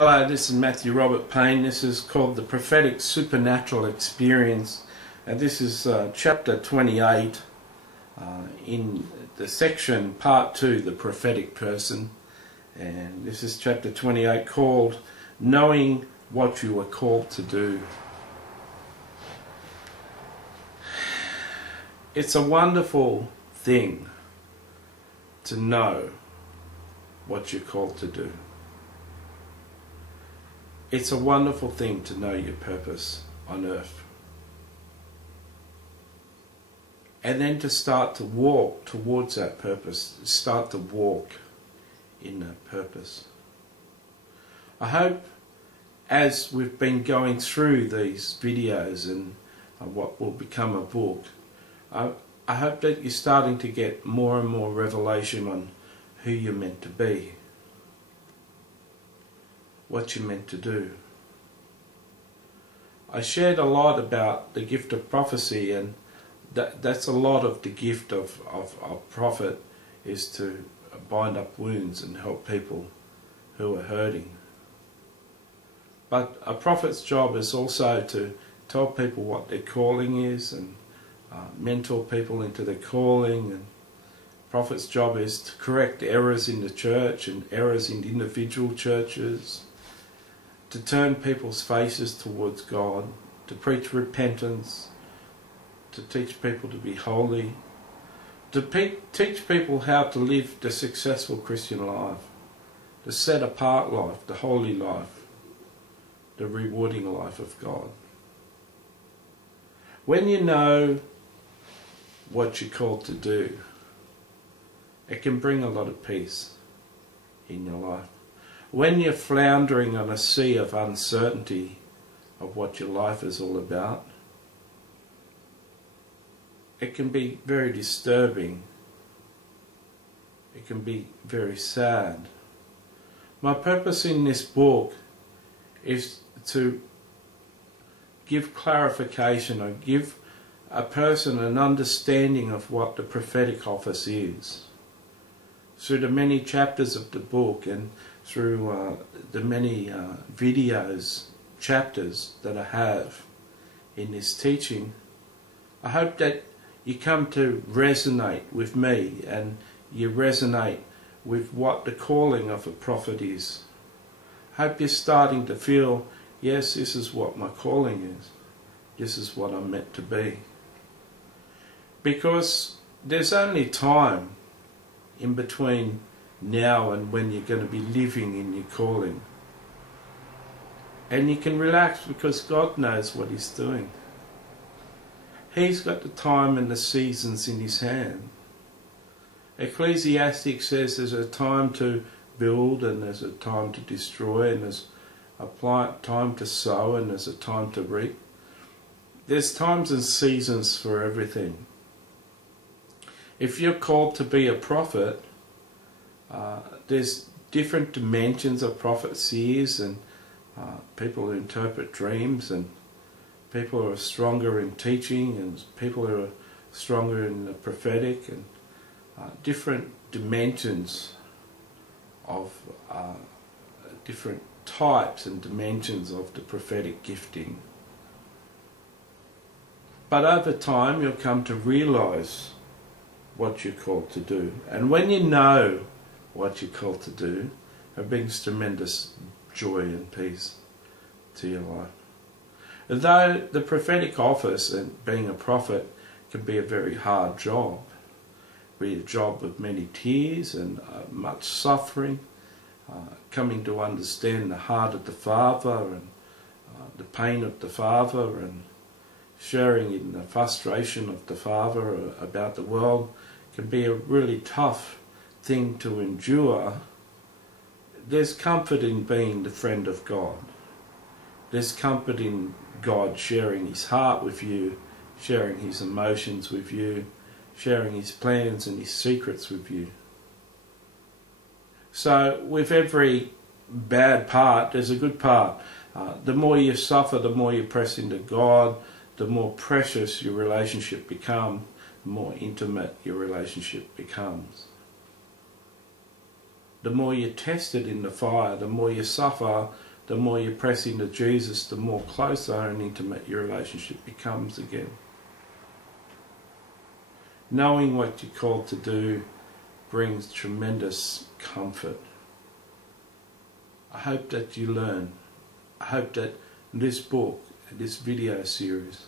Hello, this is Matthew Robert Payne. This is called the Prophetic Supernatural Experience, and this is chapter 28 in the section part 2, the prophetic person. And this is chapter 28 called Knowing What You Are Called to Do. It's a wonderful thing to know what you're called to do. It's a wonderful thing to know your purpose on earth. And then to start to walk towards that purpose, start to walk in that purpose. I hope as we've been going through these videos and what will become a book, I hope that you're starting to get more and more revelation on who you're meant to be, what you're meant to do. I shared a lot about the gift of prophecy, and that's a lot of the gift of a prophet, is to bind up wounds and help people who are hurting. But a prophet's job is also to tell people what their calling is and mentor people into their calling. And a prophet's job is to correct errors in the church and errors in individual churches, to turn people's faces towards God, to preach repentance, to teach people to be holy, to teach people how to live the successful Christian life, the set apart life, the holy life, the rewarding life of God. When you know what you're called to do, it can bring a lot of peace in your life. When you're floundering on a sea of uncertainty of what your life is all about, it can be very disturbing. It can be very sad. My purpose in this book is to give clarification or give a person an understanding of what the prophetic office is. Through the many chapters of the book and through the many chapters that I have in this teaching, I hope that you come to resonate with me and you resonate with what the calling of a prophet is. I hope you're starting to feel, yes, this is what my calling is. This is what I'm meant to be. Because there's only time in between now and when you're going to be living in your calling. And you can relax because God knows what He's doing. He's got the time and the seasons in His hand. Ecclesiastes says there's a time to build and there's a time to destroy, and there's a time to sow and there's a time to reap. There's times and seasons for everything. If you're called to be a prophet, there's different dimensions of prophecies, and people who interpret dreams, and people who are stronger in teaching, and people who are stronger in the prophetic, and different dimensions of different types and dimensions of the prophetic gifting. But over time you'll come to realize what you're called to do. And when you know what you're called to do, it brings tremendous joy and peace to your life. Though the prophetic office and being a prophet can be a very hard job, be a job of many tears and much suffering, coming to understand the heart of the Father and the pain of the Father, and sharing in the frustration of the Father about the world, can be a really tough thing to endure. There's comfort in being the friend of God. There's comfort in God sharing His heart with you, sharing His emotions with you, sharing His plans and His secrets with you. So with every bad part, there's a good part. The more you suffer, the more you press into God, the more precious your relationship becomes, the more intimate your relationship becomes. The more you're tested in the fire, the more you suffer, the more you press into Jesus, the more closer and intimate your relationship becomes again. Knowing what you're called to do brings tremendous comfort. I hope that you learn. I hope that this book, this video series,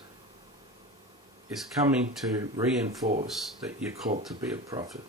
is coming to reinforce that you're called to be a prophet.